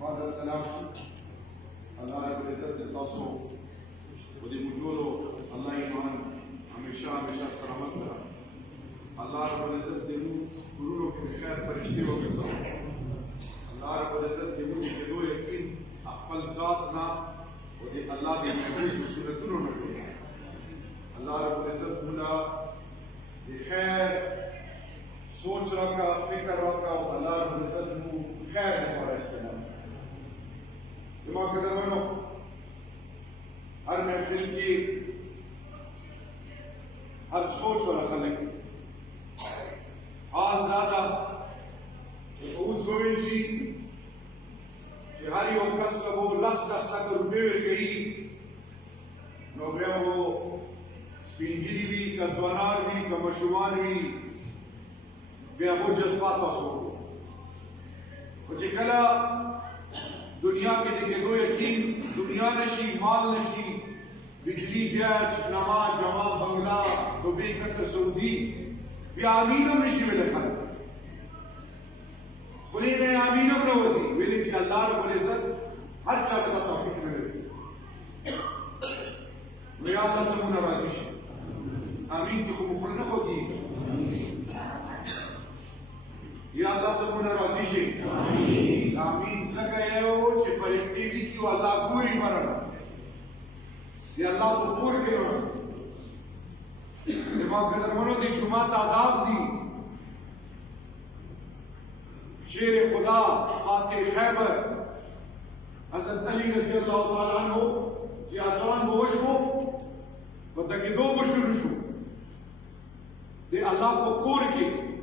بعد السلام الله رب العزت تاسو ودي مجولو الله ایمان ہمیشہ سلامت رہا اللہ رب العزت دمو گرونوں کے خیر فرشتے ہو گئے اللہ رب العزت دمو کے دو یقین اقبل ذات نہ ودي الله دي محبوب سورتونو نکړي الله رب العزت مولا دي خیر سوچ راکا فکر راکا او الله رب العزت مو خیر لپاره استعمال دماغ قدرمنو ہر محفل کی ہر سوچ والا خلق حال دادا اوس ویل شي چې هر یو کس له به لس لکه روپۍ ورکوي نو بیا به سپین ږیري وي که ځوانان وي که ماشومان وي بیا به جذبات پاسو خو چې کله دنیا کې د کېدو یقین دنیا نشي مال نشي بجلی گیس نما جما بنگلا دبئی قطر سعودی بیا امین هم نشي ویلی خلک خدای نه امین هم نه وځي ویلې چې الله رب العزت هر چا ته توفیق ورکړي نو یا الله ته مونږ راضي شي امین کې خو مخ نه خوږي یا اللہ تمہنا راضی شي آمین څنګه یو چې فرښتې دي کې الله ګوري مرنه یا الله په کور کې نو دماغ قدرمنو دي جمعات آداب دي شیر خدا فاتح خیبر حضرت علی رضی اللہ تعالی عنہ چې اذان وشو په دغه دوه بشو شو دی الله په کور کې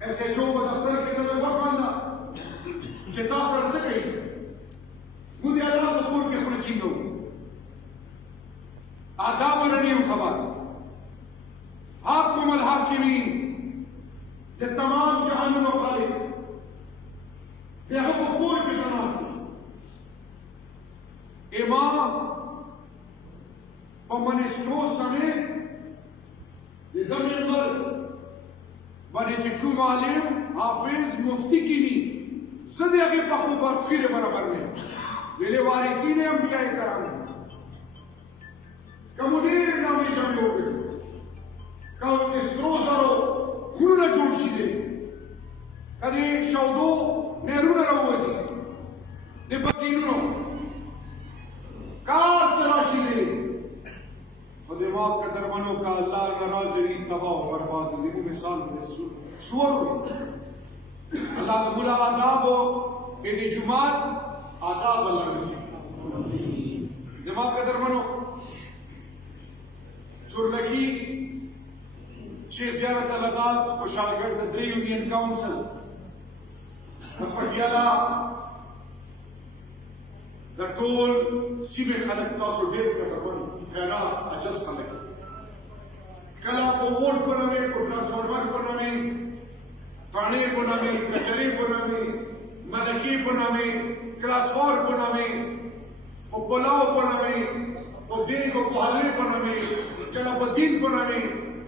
ایس ایچ او په دفتر کې ته لږ وخانده چې تا سره څه کوي موږ د الله په کور کې خوله چینګو آداب لري یو خبر حاکم الحاکمین د تمام جهانونو خالق د هغه په کور کې تناسي امام په منسټرو سمیت د ممبر باندې چې کوم عالم حافظ مفتی کینی زه د هغې په خو برخې برابر مې ویلې وارثین انبیاء کرام که مو ډېرې نامې جامې وکړې که د سرو زرو کورونه جوړ شي دی که د شودو نهرونه راووځي د بګینونو کار څه راشي دی دماغ کا درمنوں کا اللہ ناراض رہی تباہ و برباد ہوئی وہ مثال میں سور ہوئی اللہ کا بلا آداب ہو کہ دی جماعت آداب اللہ نصیب دماغ کا درمنوں چورلگی چھ زیارت الاداد خوشحالگڑھ دری یونین کاؤنسل پٹیالہ دا ټول سیمې خلک تاسو ډېر ګټور خیالات عجز خلک کله په ووټ په نامې په ټرانسفارمر په نامې تھانے په نامې کچهرې په نامې ملکې په نامې کلاسفار په نامې په پلاو په نامې په دیګ او په حلوې په نامې کله په دین په نامې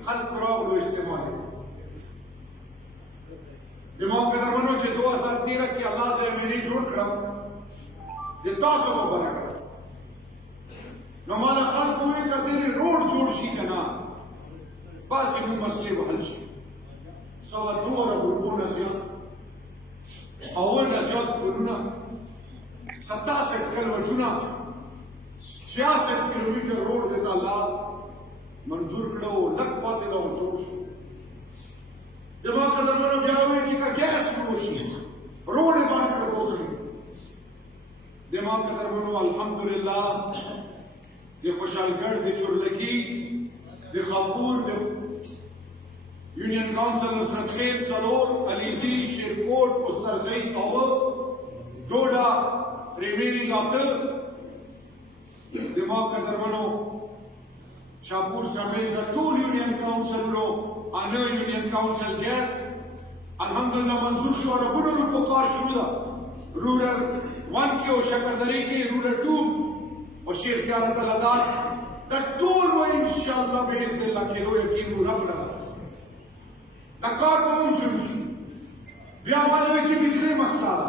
خلک راوړو استعمال دماغ قدرمنو چې 2013 کې الله سے میں جوړ کړم د تاسو په برکت نو مالا خلق ہوئے کہ دلی روڈ جوڑ شي کنا باسی مو مسئلے وحل شي سوا دور گروپونا زیاد اولنا زیاد گرونا 67 کلوٹونا 66 کلومیٹر روڈ دیتا اللہ منظور کړو لک پاتې دا جوړ شو دماغ قدر منو بیا وې چې کا ګیس وشي روډ باندې کړو دماغ قدر منو الحمدللہ د خوشحالګړ د چورلګي د خاپور د یونین کاؤنسل نصرت خیل څلور علیزي شیرکوټ استرزی او ډوډا ریمینینګ اته دماغ قدر منو شاپور سمیت ټول یونین کاؤنسل نو انا یونین کاؤنسل ګیس الحمدللہ منظور شو او په ډول کار شروع ده رورل 1 کې او شکردری کې رورل 2 اور شیخ زیارت الاداد دا ټول و انشاءاللہ باذن الله کېدو یقین رب لرا دا کار به وشي بیا مالا وچی بجلی مسئلہ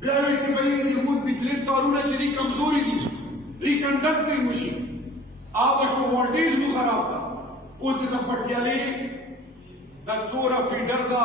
بیا وی چې بھئی ریموټ بجلی تارونه چې دي کمزوري دي ریکنډکټ کوي مشي آواز او وولټیج مو خراب ده اوس د پټیالي د څورا فیډر دا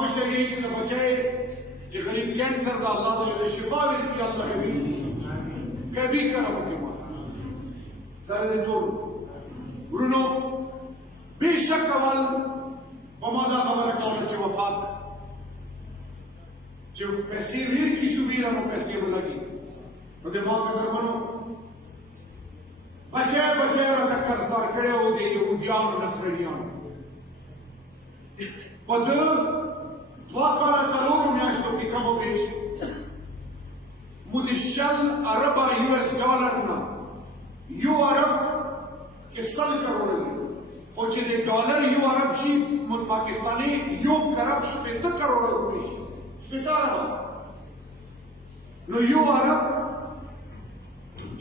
مشري چې بچي چې غریب کینسر دا الله دې شفا ورکړي الله دې کبي کرم کوي سره دې ټول ورونو بشک اول وماذا خبرك اول چې وفات چې پیسې ویر کی شوبیره نو پیسې ولګي نو د ما قدر منو بچه را د قرضدار کړي او د يهوديانو نصرانيانو په د دوه کاله څلورو میاشتو کې کوم پیش مدشل عربه US ډالر نه یو عرب کې 100 کروڑ خو چې د ډالر یو عرب شي پاکستاني یو کرب 70 کروڑ روپۍ شي نو یو عرب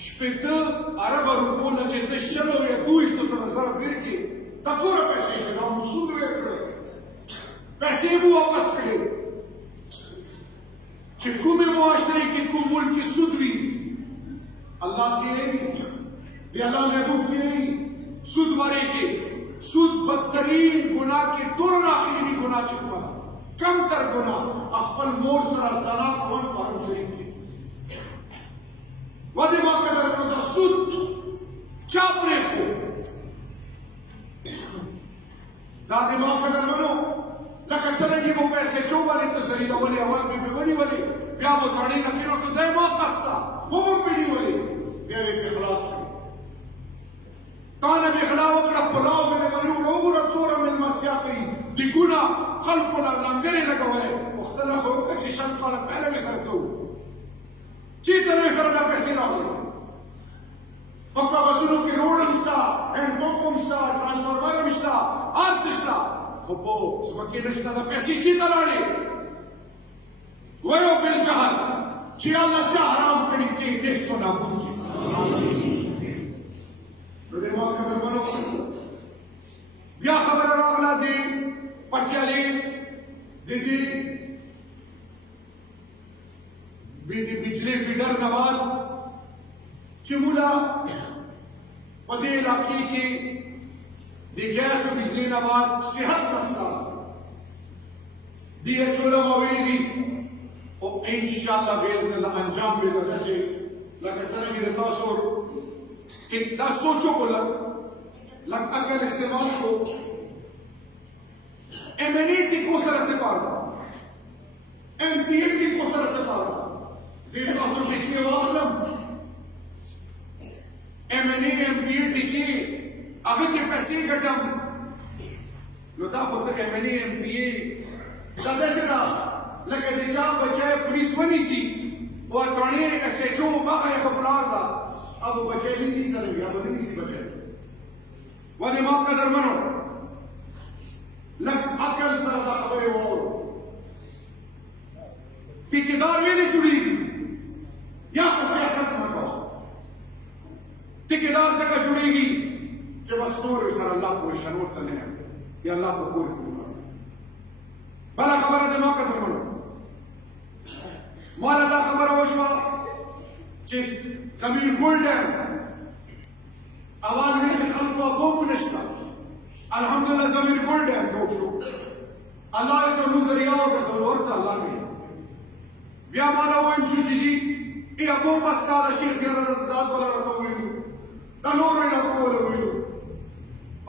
70 عرب روپونه چې د شلو یا 200 زره ورکړي دا ټول پیسې دا مسود ورکړي پیسې مو واپس کړي چې کومه معاشره کې کوم ملک سود وي الله چې دی الله محبوب چې سود مری کې سود بدترین گناہ کی ترن آخری گناہ چکا کم تر گناہ اخبر مور سرا زنا قرآن پاک شریف کی ودی ما قدر کنتا سود چاپ ریخو دادی ما قدر منو لکه چلنگی وہ پیسے چو بلی تسریدہ ولی اول بی بی ولی بیا وہ تاڑی لکنو تو دے ما قستا وہ بی ولی بیا ایک اخلاص کی کانا بی خلاو اکڑا پلاو میں نگلیو لوگو رتورا من مسیاقی دیگونا خلقونا لنگری لگوالے مختلف ہوکا چی شن کالا پہلے بھی خرچو چی طرح خردہ پیسے راوے فکا وزنوں کی روڑ مشتا ہینڈ پمپ مشتا ٹرانسفارمر مشتا آرد مشتا خبو سمکی نشتا دا پیسی چی تلاڑے ویو بالجہل چی اللہ چا حرام کری کے نشتو نابوچی بیا خبر راغلا دی پټیالي دی بجلی فیډر نه بعد چې مولا په دې علاقې کې د ګیس او بجلی نه بعد صحت مسله دی چولا مویدی او ان شاء الله باذن الله انجام به دغه لکه څنګه چې تاسو کہ دا سوچو کو لگ اگر استعمال کو ایمینیٹی کو سر سے پارا ایمپیٹی کو سر سے پارا زیر تاسو دیکھنے واقلم ایمپیٹی کی اگر کے پیسے گٹم نو دا خود تک ایمپی دا دیسے دا لکه دی چا بچائے پولیس ونی سی وہ اتوانی ایسے چو باقا یا کپلار دا اب وہ بچے نہیں سی کریں گے اب نہیں سی بچے وادی ماں کا درمنو لگ عقل سردا خبریں ہو ٹھیکیدار بھی نہیں جڑی یا تو سیاست منو ٹھیکیدار سے کا جڑے گی جب اسنور سر اللہ کو شنور چلے ہیں یا اللہ کو پور بلا خبر ہے ماں کا درمنو مولا دا خبر ہوشوا چیز زمین گولڈ ہے آواز میں سے خلق و بوم نشتا الحمدللہ زمین گولڈ ہے دوک شو اللہ نے تو ذریعہ اور ضرور سے اللہ نے بیا مالا وہ انشو چیزی ای ابو مسکالا شیخ زیارت داد والا رکھا ہوئیلو دا نور میں لکھو والا ہوئیلو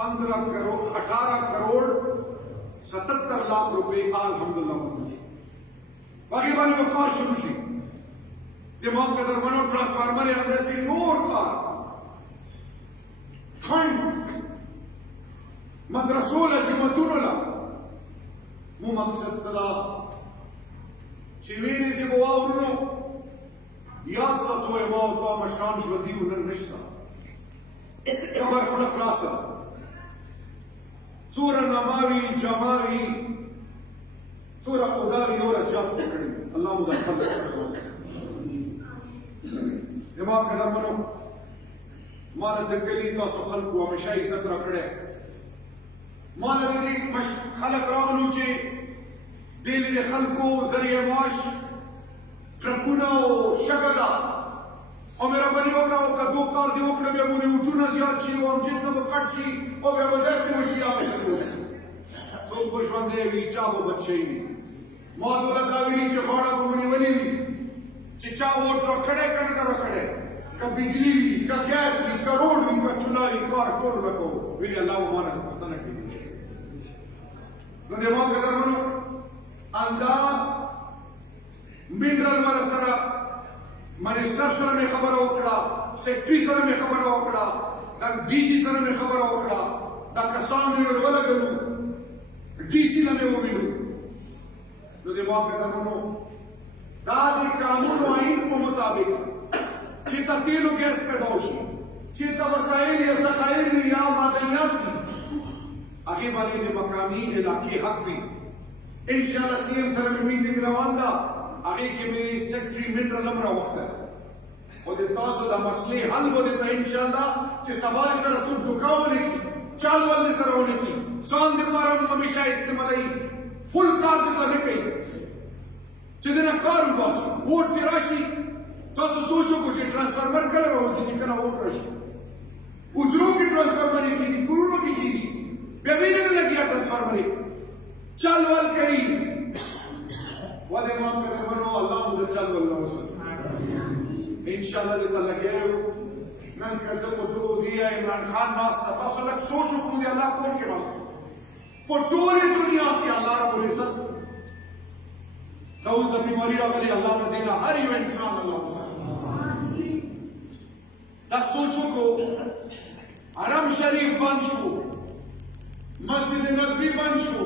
15 کروڑ 18 کروڑ 77 لاکھ روپے الحمدللہ منشو باقی بانی وہ کار شروع شی دماغ کا درمانو ٹرانسفارمر اندر سے نور کا کھنڈ مدرسو لجمتون لا مو مقصد صدا چویری سے بواورنو یاد ساتھو اماو تو مشان شودی ونر نشتا خبر خلق خلاصا سورہ نماوی جماوی سورہ خداوی اور اشیاء پکڑی اللہ مدخل دماغ کا درمانو مال د کلی تاسو خلکو همیشه عزت راکړی مال د دې خلک راغلو چې دې د خلکو ذریعه معاش ټرکونه او شګه ده او مهرباني وکړه او که دو کار دې وکړه بیا به دې وټونه زیات شي او امجد نه به کټ شي او بیا به داسې وشي څوک به ژوندی وي چا به بچی وي ما دولت دا ویلي چې غاړه به ونیولې وي چې چا ووټ راکړی که نه ده راکړی که بجلی وي که ګیس وي که روډ وي که چوله وي کار ټول به کوو ویلي الله به مانه پوښتنه کوي نو د ما قدرمنو همدا منرل والا سره منسټر سره مې خبره وکړه سیکرټري سره مې خبره وکړه دا ډي جي سره مې خبره وکړه دا کسان مې ولګلو ډي سي نه مې وویلو نو د ما قدرمنو دا د قانون او آئین په مطابق چې ته تیل او ګیس پیدا وشي چې ته وسایل یا ذخایر وي یا معدنیات وي هغې باندې د مقامي علاقې حق وي انشاءالله سی ایم سره مې میټینګ روان ده هغې کې مې سیکرټري منرل هم راوخته او د تاسو د مسلې حل به درته انشاءالله چې سبا دې سره څوک دوکه ونه کړي چال ول دې سره ونه کړي ځان دپاره هم همیشه استعمالوي فل کار درته نه کوي چې د نه کار وباسي ووټ چې راشي تاسو سوچ وکړو چې ټرانسفارمر کله راوځي چې کله ووټ راشي حجرو کې ټرانسفارمرې کېږي کورونو کې کېږي بیا ویلې نه لګي ټرانسفارمرې چل ول کوي وده ما قدرمنو الله مو د چل ول نه وساتي انشاءالله درته لګیا یو نن که زه په دودیا عمران خان ناسته تاسو لږ سوچ وکړو د الله کور کې ناست په ټولې دنیا کې الله رب العزت نوز د بیماري راغلي الله نه دینا هر یو انسان الله دا سوچ وکړو حرم شریف بند شو مسجد نبوي بند شو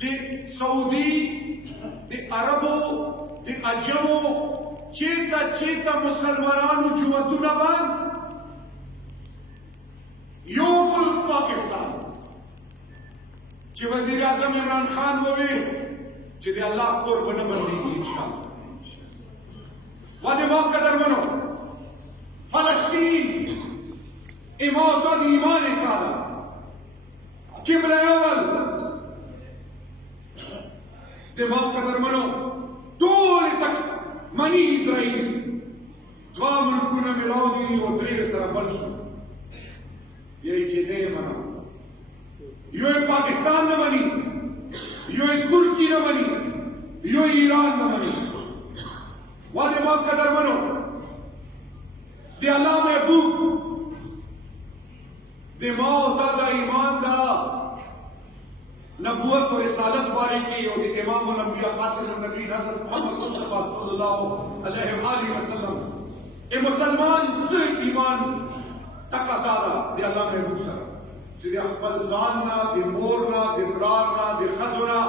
د سعودي د عربو د عجمو چیرته مسلمانانو جوماتونه بند یو ملک پاکستان چې وزیر اعظم عمران خان وویل چې د الله کور به نه بندېږي انشاءالله وده ما قدرمنو فلسطین امام د ایمان رساله قبله اول د ما قدرمنو ټول تک منی اسرائیل دوا ملکونه ملاو دي او درې سره بل شو یې چې نه منو یو پاکستان نه مني یو ترکی نه مني یو ایران نه مني وده ما قدرمنو دی الله محبوب دی ما دا د ایمان دا نبوت و رسالت بارے کی اور امام الانبیاء خاتم النبیین حضرت محمد مصطفیٰ صلی اللہ علیہ وآلہ وسلم اے مسلمان سے ایمان تقاضا دا دی اللہ محبوب سره چې د خپل ځان نه د مور نه د پلار نه د ښځو نه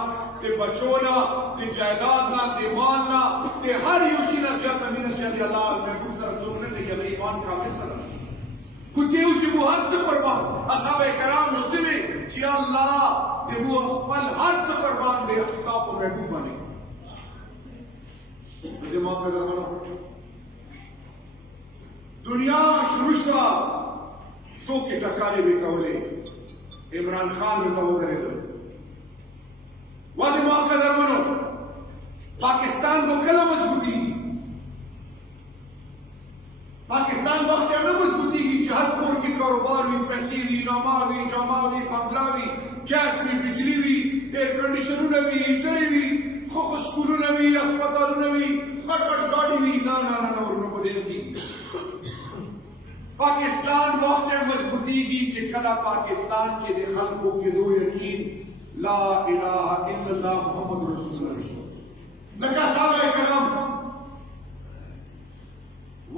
د بچو نه د جایداد نه د مال نه د هر یو شي نه زیاته مینه چې د الله محبوب سره څوک نه دی هغه ایمان کامل نه لري کوڅې چې مو هر څه قربان اصحاب کرام نو څه وي چې الله د مو خپل هر څه قربان دی اصحاب په محبوب باندې د ما قدرمنو دنیا شروع شوه څوک یې ټکارې به کولې عمران خان ورته ودرېدل وده ما قدرمنو پاکستان به کله مضبوطېږي پاکستان وخت یې نه مضبوطېږي چې هر کور کې کاروبار وي پیسې وي نامه وي جامه وي بنګله وي ګیس وي بجلي وي ایر کنډیشنونه وي هیټرې وي ښه ښه سکولونه وي هسپتالونه وي غټ غټ ګاډي وي نه ورنه به دې نه کېږي پاکستان وخت مضبوطیږي چې کله پاکستان کې د خلکو کې دو یقین لا اله الا الله محمد رسول الله لکه صحابه کرام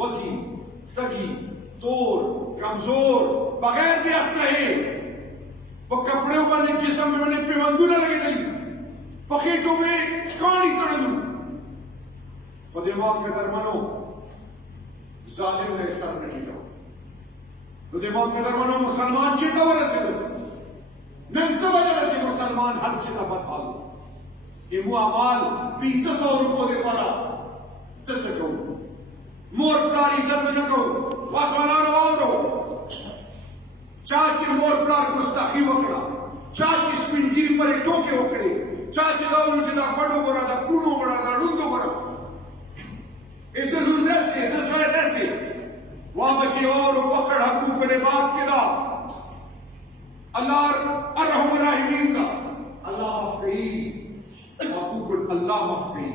وکی تگی تور کمزور بغیر د اسلحې په کپڑے باندې جسم باندې پیوندونه لګېدلي په خېټو مې کاڼي تړلو په دې وخت کې درمنو ظالم نه سر نه کېدو نو د ما قدرمنو مسلمان چېرته ورسېدو نن څه وجه ده چې مسلمان هر چېرته بدحال دی مو اعمال 500 روپو دپاره څه څه کوو مور پلار عزت نه کوو واسمانانو واورو چا چې مور پلار ګستاخي وکړه چا چې سپینګیري پرې ټوکې وکړې چا چې دا وایي چې دا پټ وګوره دا کوڼ وګوره دا ړوند وګوره ادھر دور داسې دس باید داسې واه بچې واورو پکړ حقوق نبات کې دا الله ارحم الراحمین دا الله مفقی حقوق الله مفقی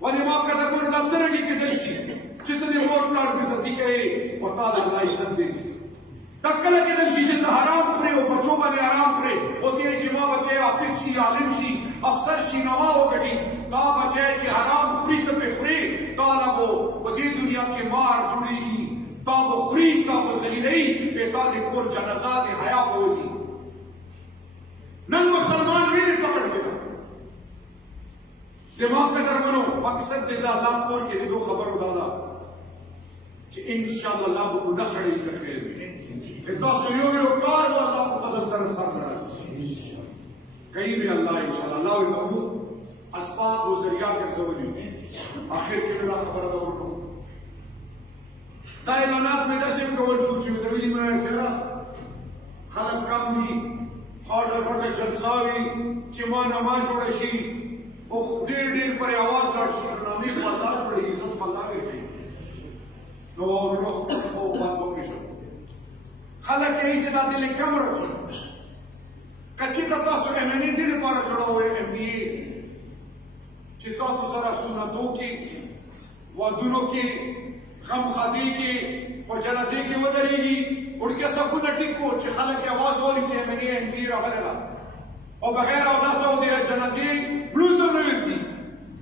ولې ما قدرمنو دا څرنګه کېدل شي چې ته دې مور پلار بېزتي کوې او تا د الله عزت دې دا کله کېدل شي چې ته حرام خورې او بچو باندې حرام خورې او دې چې ما بچی حافظ شي عالم شي افسر شي نوا وګټي دا بچی چې حرام خوري ته پې خورې تا له به په دې دنیا کې مار جوړېږي تا به خوري تا به ذلیلوي بې تا د کور جنازه د حیا به وځي نن مسلمان وینې پکړ کېده دماغ قدرمنو مقصد دې دا الله کور کې د دو خبرو دا ده چې انشاءالله الله به اوږده خړې د خیر وي تاسو یو یو کار و الله په فضل سره سرته راسي کوي به الله انشاءالله الله وي محمود اسباب و ذریعہ ګرځولي آخر کې دا خبره ده ورکړو دا اعلانات مې داسې کول شو چې د ویلي مې چېرې خلک کم دي خاډر پټه جلسه وي چې ما نماز جوړه شي او ډېر ډېر پرې اواز لاړ شي نامې بازار کړي عزت الله ورکړي نو ورو او بس وکړي شو خلک یې چې دا دلې کم راځي کچې ته تاسو MNA دې لپاره جوړوئ MBA چې تاسو سره سنتو کې ودونو کې غمخادي کې او جنازې کې ودرېږي وړکې صفونه ټیک کو چې خلک یې اواز وایي چې MNA MBA راغلی ده او بغیر اوداسه او د جنازې بلوز هم نه ورځي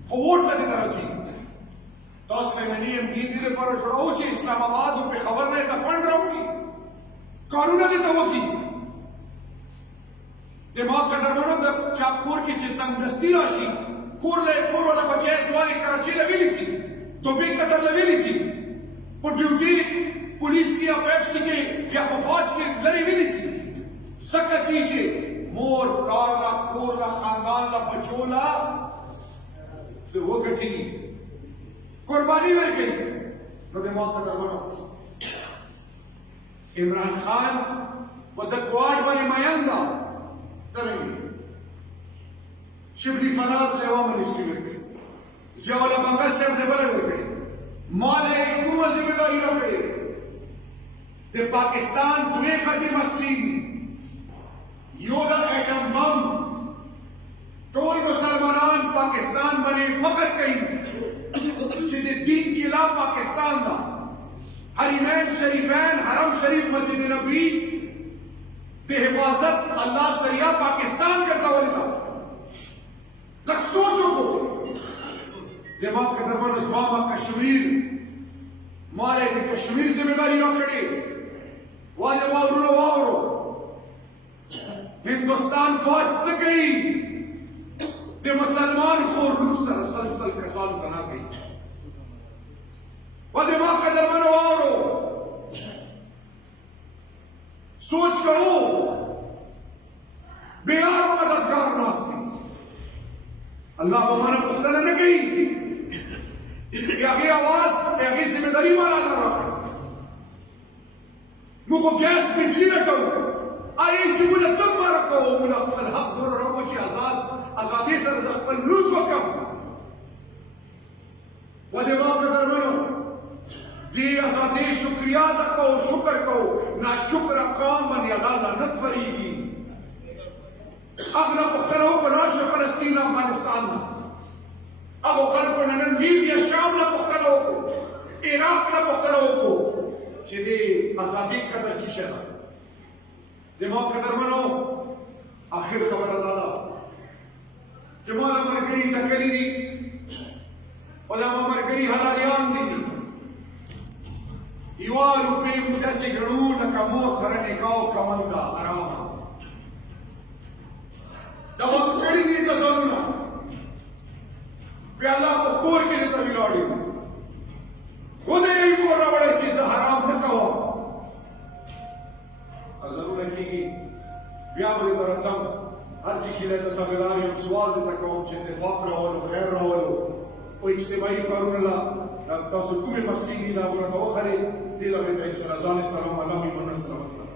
خو ووټ ته دې ته راځي تاسو MNA MBA دې لپاره جوړوو چې اسلام آباد او پېښور نه ته فنډ راوړي کارونه دې ته وکړي دماغ قدرمنو د چا کور کې چې تنګدستي راشي کور والا بچی سواري کراچي له ویلي سي دوبۍ قطر له ویلي سي په ډیوټي پولیس کې یا PFC کې یا په فوج کې لرې ویلي سي ځکه چې مور پلار له کور له خاندان له بچو له څه وګټي قرباني ورکړي نو دماغ قدرمنو عمران خان په د کوارډ باندې مین ده څرنګه شبلی فراز له عوامو منسټري ورکړي ضیاء الحق صاحب دې بل ورکړي مال کومه ذمہداري ورکړي د پاکستان دوه خطي مسلې یو د اټم بم ټول مسلمانان پاکستان باندې فخر کوي چې د دین قلعه پاکستان ده حرمین شریفین حرم شریف مسجد نبوی د حفاظت الله ذریعہ پاکستان ګرځولې ده لږ سوچ وکړو دماغ قدرمنو ځوانه کشمیر ما له د کشمیر ذمہداري راکړې والے واورو هندوستان فوج څه کوي د مسلمان خورلو سره سلسل کسان زنا کوي ودماغ قدرمنو واورو سوچ کرو بیار مددگار ناستی اللہ بمانا پختنہ نہ گئی یاغی آواز یاغی ذمہ داری مانا نہ رکھا مخو گیس بجلی رکھو آئی چی مجھے تم مارا کہو مجھے اخبر حق دور رہو چی آزادی سر اخبر لوز وکم ودماغ قدرمنو دی آزادی شکریہ دا کو شکر کو نا شکر قوم بنی اللہ لعنت وریگی اگنا پختنو پر راش فلسطین افغانستان ابو خلق نن لیبیا شام نا پختنو کو عراق نا پختنو کو چې دی آزادی قدر چی شدا دماغ قدر منو آخر خبر اللہ جمال مرگری تکلی دی علماء مرگری حلالیان دی یوالو پی مدسی گرو لکا مور سر نکاو کمل دا حراما دا وقت کڑی دی تظلونا پی اللہ کو کور کے دیتا بلاڑی خود ای مور بڑے چیز حرام نکاو ضرور ہے کہ بیا بڑی درسم ہر چیزی لیتا تابداری سوال دیتا کہو چھ اتفاق رہو خیر رہو و اجتماعی کارون اللہ تاسو کومې مسلې دي دا غوړه وخري دې له به ان شاء الله ځان سلام الله وي مننه سلام